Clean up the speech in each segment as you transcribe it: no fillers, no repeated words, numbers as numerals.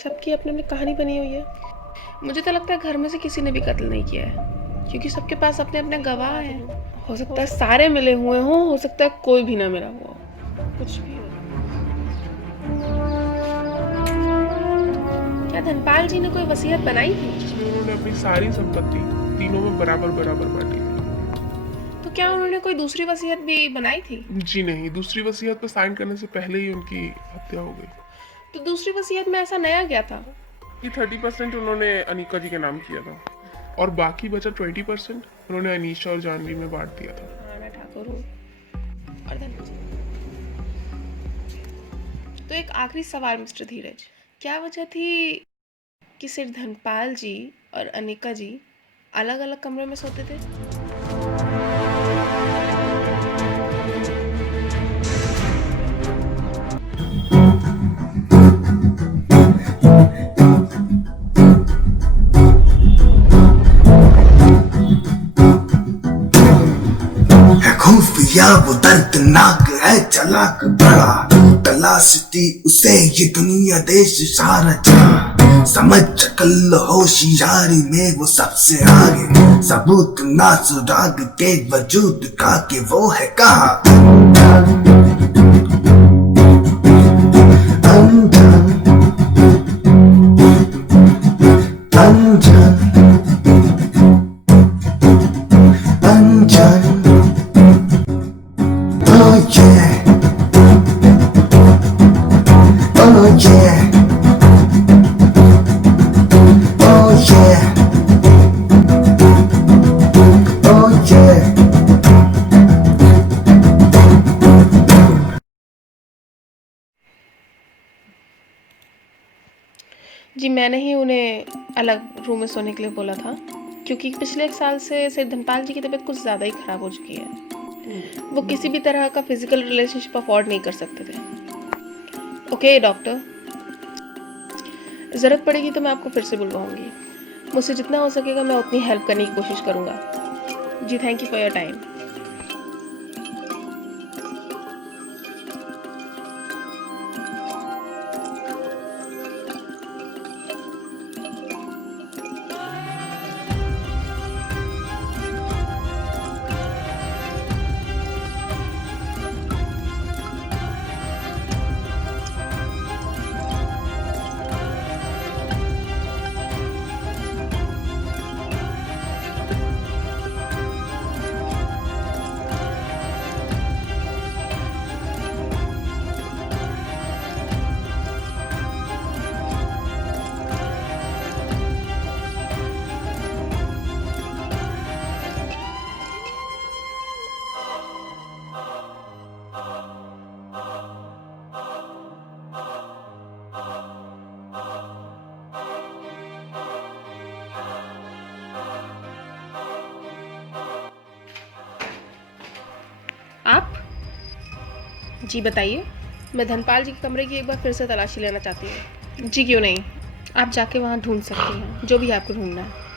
सबकी अपनी अपनी कहानी बनी हुई है। मुझे तो लगता है घर में से किसी ने भी कत्ल नहीं किया है, क्योंकि सबके पास अपने अपने गवाह हैं। हो सकता है सारे मिले हुए हों, हो सकता है कोई भी ना मिला हुआ हो, कुछ भी हो। क्या धनपाल जी ने कोई वसीयत बनाई थी जिसमें उन्होंने अपनी सारी संपत्ति तीनों में बराबर बराबर बांटी थी। तो क्या उन्होंने कोई दूसरी वसीयत भी बनाई थी? जी नहीं, दूसरी वसीयत पर साइन करने से पहले ही उनकी हत्या हो गई। तो दूसरी वसीयत में ऐसा नया क्या था? ये 30% उन्होंने अनिका जी के नाम किया था और बाकी बचा 20% उन्होंने अनीशा और जानवी में बांट दिया था। हाँ, मैं ठाकुर हूँ और धनपाल जी। तो एक आखिरी सवाल मिस्टर धीरज, क्या वजह थी कि सिर्फ धनपाल जी और अनिका जी अलग अलग कमरे में सोते थे? है खुफिया वो दर्दनाक है चालाक बड़ा, तलाशती उसे ये दुनिया देश सारा जहां, समझ चकल होशियारी में वो सबसे आगे, सबूत ना सुराग के वजूद का के वो है कहाँ। अनजान अनजान अनजान oh yeah oh yeah oh yeah oh yeah जी, मैंने ही उन्हें अलग रूम में सोने के लिए बोला था, क्योंकि पिछले 1 साल से सिर्फ धनपाल जी की तबीयत कुछ ज़्यादा ही ख़राब हो चुकी है। वो किसी भी तरह का फिजिकल रिलेशनशिप अफोर्ड नहीं कर सकते थे। ओके डॉक्टर, ज़रूरत पड़ेगी तो मैं आपको फिर से बुलवाऊंगी। मुझसे जितना हो सकेगा मैं उतनी हेल्प करने की कोशिश करूँगा। जी, thank you for your time. आप? जी बताइए। मैं धनपाल जी के कमरे की एक बार फिर से तलाशी लेना चाहती हूँ। जी क्यों नहीं, आप जाके वहाँ ढूंढ सकती हैं जो भी आपको ढूंढना है।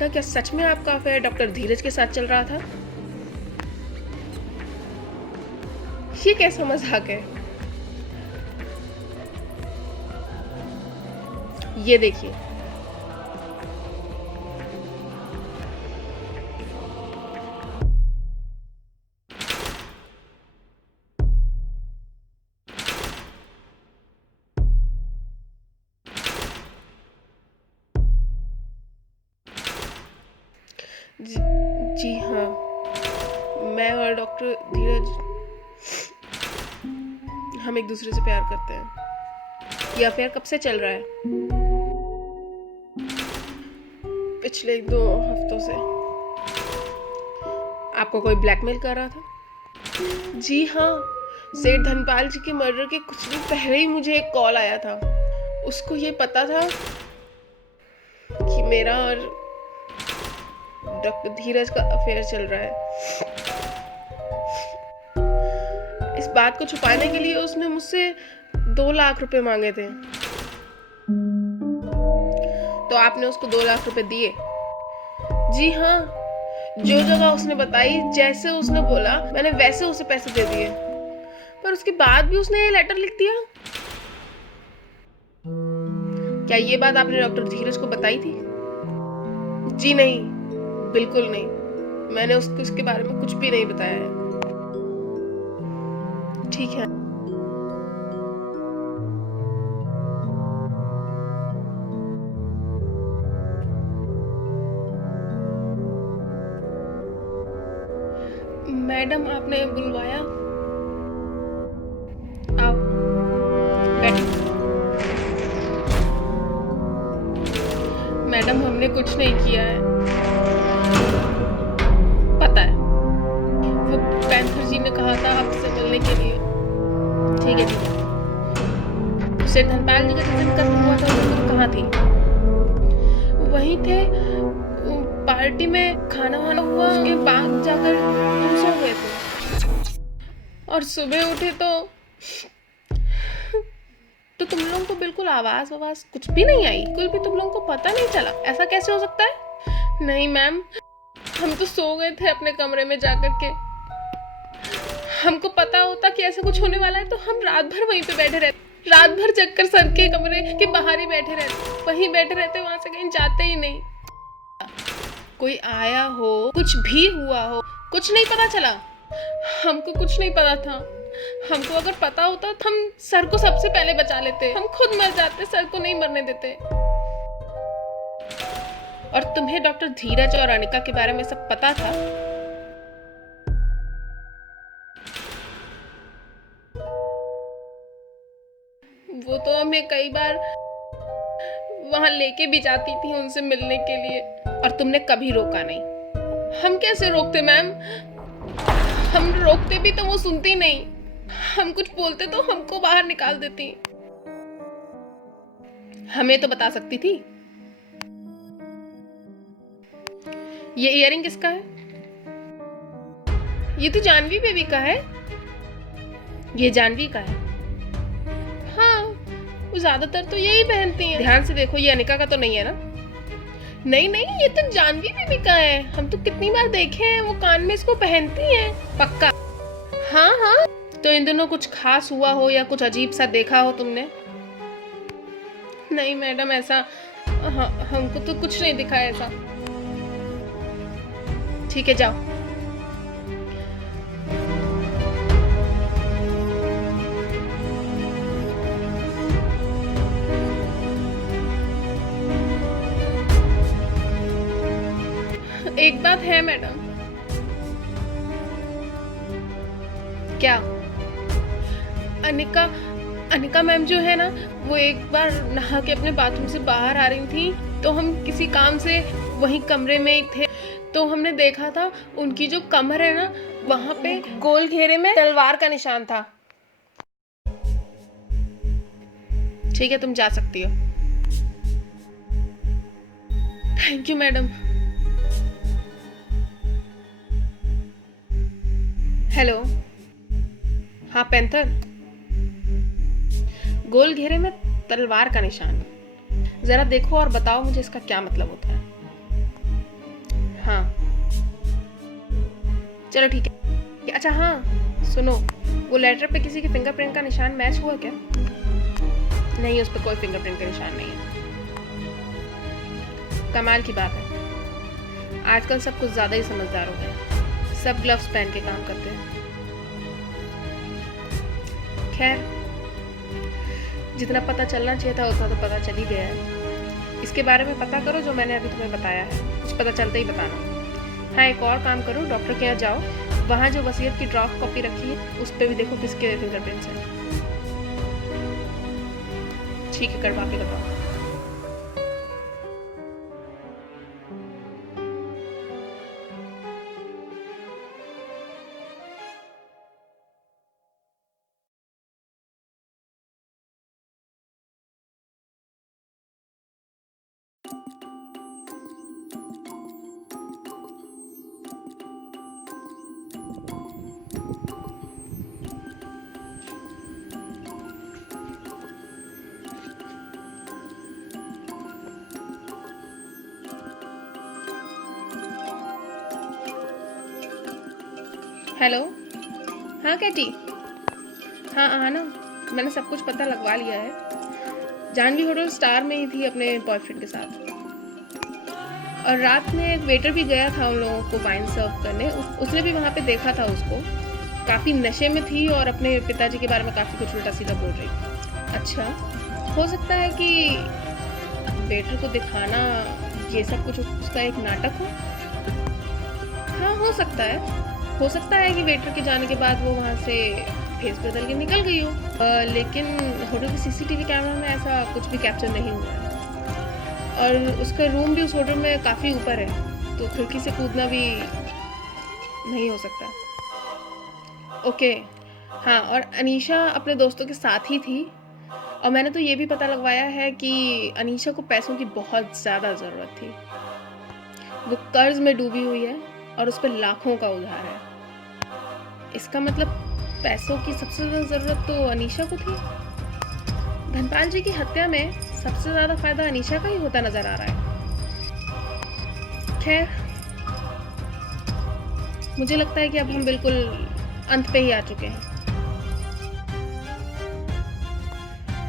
अनिका, क्या सच में आपका अफेयर डॉक्टर धीरज के साथ चल रहा था? ये कैसा मजाक है? ये देखिए, जी, जी हाँ, मैं और डॉक्टर धीरज हम एक दूसरे से प्यार करते हैं। ये अफेयर कब से चल रहा है? पिछले 2 हफ्तों से। आपको कोई ब्लैकमेल कर रहा था? जी हाँ, सेठ धनपाल जी के मर्डर के कुछ दिन पहले ही मुझे एक कॉल आया था। उसको ये पता था कि मेरा और डॉक्टर धीरज का अफेयर चल रहा है। इस बात को छुपाने के लिए उसने मुझसे 2 लाख रुपए मांगे थे। तो आपने उसको 2 लाख रुपए दिए? जी हाँ, जो जगह उसने बताई, जैसे उसने बोला, मैंने वैसे उसे पैसे दे दिए। पर उसके बाद भी उसने ये लेटर लिख दिया। क्या ये बात आपने डॉक्टर धीरज को बताई थी? जी नहीं, बिल्कुल नहीं। मैंने उसको इसके बारे में कुछ भी नहीं बताया है। ठीक है। मैडम, आपने बुलवाया? आओ, बैठो। मैडम, हमने कुछ नहीं किया है। पता है, वो पैंथर जी ने कहा था आपसे मिलने के लिए। ठीक है, ठीक है। उसे धनपाल जी का जिस दिन कत्ल हुआ था, उस दिन कहाँ थी? वहीं थे, पार्टी में खाना वाना हुआ, उसके बाद जाकर हम सो गए थे। और सुबह उठे तो तुम लोगों को बिल्कुल आवाज कुछ भी नहीं आई? बिल्कुल भी तुम लोगों को पता नहीं चला? ऐसा कैसे हो सकता है? नहीं मैम, हम तो सो गए थे अपने कमरे में जाकर के। हमको पता होता कि ऐसा कुछ होने वाला है तो हम रात भर वहीं पे बैठे रहते। रात भर जगकर सर के कमरे के बाहर ही बैठे रहते, वहीं बैठे रहते, वहां से कहीं जाते ही नहीं। कोई आया हो, कुछ भी हुआ हो, कुछ नहीं पता चला? हमको कुछ नहीं पता था। हमको अगर पता होता तो हम सर को सबसे पहले बचा लेते। हम खुद मर जाते, सर को नहीं मरने देते। और तुम्हें डॉक्टर धीरज और अनिका के बारे में सब पता था? वो तो हमें कई बार वहां लेके भी जाती थी उनसे मिलने के लिए, और तुमने कभी रोका नहीं। हम कैसे रोकते मैम? हम रोकते भी तो वो सुनती नहीं। हम कुछ बोलते तो हमको बाहर निकाल देती। हमें तो बता सकती थी। ये इयररिंग किसका है? ये तो जानवी बेबी का है। ये जानवी का है। हाँ, वो ज्यादातर तो यही पहनती हैं। ध्यान से देखो, ये अनिका का तो नहीं है ना? नहीं नहीं, ये तो जानवी बेबी का है। हम तो कितनी बार देखे हैं, वो कान में इसको पहनती हैं। पक्का? हाँ हाँ। तो इन दोनों कुछ खास हुआ हो या कुछ अजीब सा देखा हो तुमने? नहीं मैडम, ऐसा हमको तो कुछ नहीं दिखा ऐसा। ठीक है, जाओ। एक बात है मैडम। क्या? अनिका मैम जो है ना, वो एक बार नहा के अपने बाथरूम से बाहर आ रही थी, तो हम किसी काम से वहीं कमरे में ही थे, तो हमने देखा था उनकी जो कमर है ना, वहां पे गोल घेरे में तलवार का निशान था। ठीक है, तुम जा सकती हो। Thank you madam. हेलो। हाँ पैंथर, गोल घेरे में तलवार का निशान, जरा देखो और बताओ मुझे इसका क्या मतलब होता है। चलो ठीक है। अच्छा हाँ सुनो, वो लेटर पे किसी के फिंगरप्रिंट का निशान मैच हुआ क्या? नहीं, उस पर कोई फिंगरप्रिंट का निशान नहीं है। कमाल की बात है, आजकल सब कुछ ज़्यादा ही समझदार हो गए, सब ग्लव्स पहन के काम करते हैं। खैर, जितना पता चलना चाहिए था उतना तो पता चल ही गया है। इसके बारे में पता करो जो मैंने अभी तुम्हें बताया है, कुछ पता चलता ही बताना। हाँ, एक और काम करो, डॉक्टर के यहाँ जाओ, वहाँ जो वसीयत की ड्राफ्ट कॉपी रखी है उस पर भी देखो किसके फिंगरप्रिंट्स हैं। ठीक है, करवा के बताओ। हेलो, हाँ कैटी, हाँ आना, मैंने सब कुछ पता लगवा लिया है। जानवी होटल स्टार में ही थी अपने बॉयफ्रेंड के साथ, और रात में एक वेटर भी गया था उन लोगों को वाइन सर्व करने। उसने भी वहाँ पे देखा था उसको, काफ़ी नशे में थी और अपने पिताजी के बारे में काफ़ी कुछ उल्टा सीधा बोल रही थी। अच्छा, हो सकता है कि वेटर को दिखाना ये सब कुछ उसका एक नाटक हो। हाँ, हो सकता है कि वेटर के जाने के बाद वो वहाँ से फेस बदल के निकल गई हो। लेकिन होटल के सीसीटीवी कैमरा में ऐसा कुछ भी कैप्चर नहीं हुआ है, और उसका रूम भी उस होटल में काफ़ी ऊपर है, तो खिड़की से कूदना भी नहीं हो सकता। ओके, हाँ, और अनीशा अपने दोस्तों के साथ ही थी, और मैंने तो ये भी पता लगवाया है कि अनीशा को पैसों की बहुत ज़्यादा ज़रूरत थी। वो कर्ज में डूबी हुई है और उस पर लाखों का उधार है। इसका मतलब पैसों की सबसे ज़्यादा ज़रूरत तो अनीशा को थी। धनपाल जी की हत्या में सबसे ज़्यादा फायदा अनीशा का ही होता नजर आ रहा है। खैर, मुझे लगता है कि अब हम बिल्कुल अंत पे ही आ चुके हैं।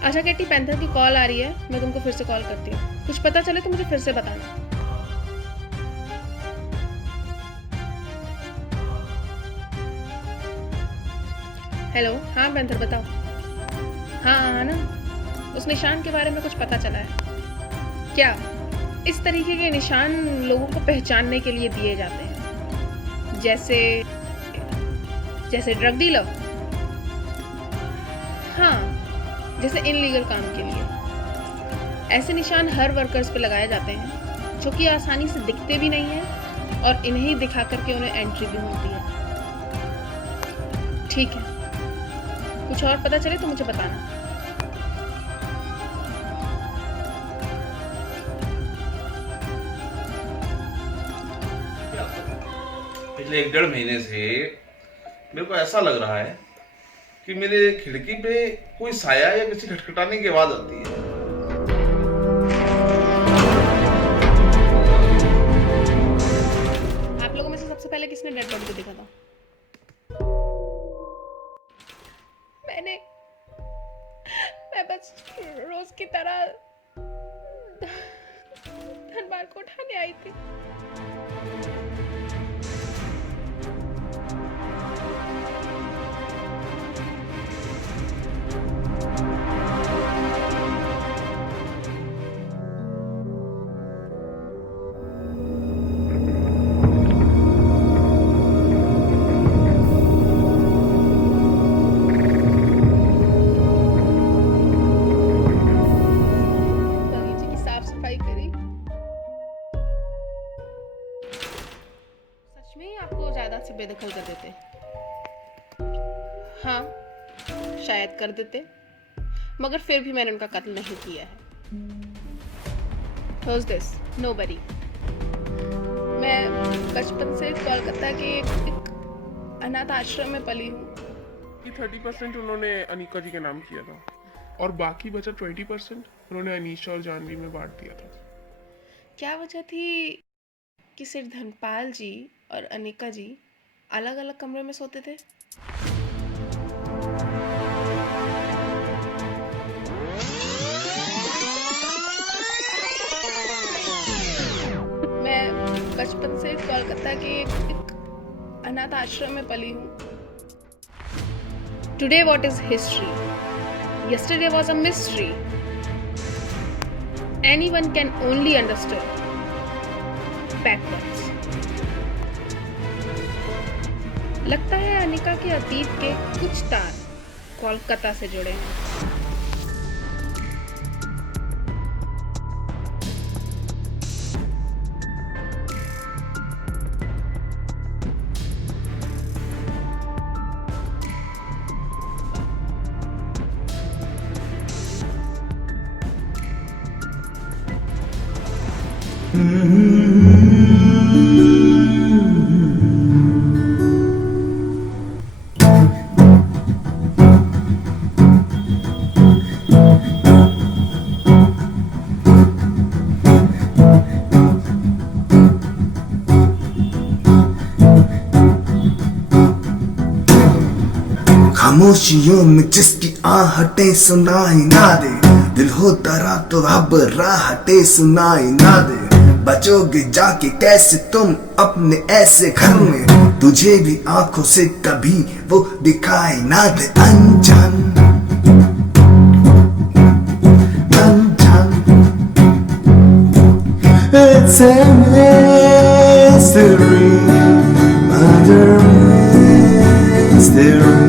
अच्छा केटी, पैंथर की कॉल आ रही है, मैं तुमको फिर से कॉल करती हूँ। कुछ पता चले तो मुझे फिर से बताना। हेलो, हाँ पैंथर बताओ। हाँ ना, उस निशान के बारे में कुछ पता चला है क्या? इस तरीके के निशान लोगों को पहचानने के लिए दिए जाते हैं, जैसे ड्रग डीलर, हाँ, जैसे इनलीगल काम के लिए। ऐसे निशान हर वर्कर्स पे लगाए जाते हैं, जो कि आसानी से दिखते भी नहीं हैं और इन्हें दिखा करके उन्हें एंट्री भी मिलती है। ठीक है, कुछ और पता चले तो मुझे बताना। पिछले 1-1.5 महीने से मेरे को ऐसा लग रहा है कि मेरे खिड़की पे कोई साया या किसी खटखटाने की आवाज आती है। आप लोगों में से सबसे पहले किसने डेड बॉडी को देखा था? मैं बस रोज की तरह धनबाद को उठाने आई थी। बगीचे की साफ सफाई करी। सच में ही आपको जायदाद से बेदखल कर देते? हाँ, शायद कर देते, मगर फिर भी मैंने उनका कत्ल नहीं किया है। Who's this? Nobody. मैं बचपन से कोलकाता के एक अनाथ आश्रम में पली हूँ। कि 30% उन्होंने अनिका जी के नाम किया था, और बाकी बचा 20% उन्होंने अनीशा और जानवी में बांट दिया था। क्या वजह थी कि सिर्फ धनपाल जी और अनिका जी अलग अलग कमरे में सोते थे? मैं बचपन से कोलकाता के एक अनाथ आश्रम में पली हूँ। Today what is history? Yesterday was a mystery. Anyone can only understand backwards. लगता है अनिका के अतीत के कुछ तार कोलकाता से जुड़े हैं। खामोशियों में जिसकी आहटें सुनाई ना दे, दिल हो तरा तो रब राहटे सुनाई ना दे। बचोगे जाके कैसे तुम अपने ऐसे घर में, तुझे भी आंखों से कभी वो दिखाई ना दे। अनजान अनजान, it's a mystery, mother mystery.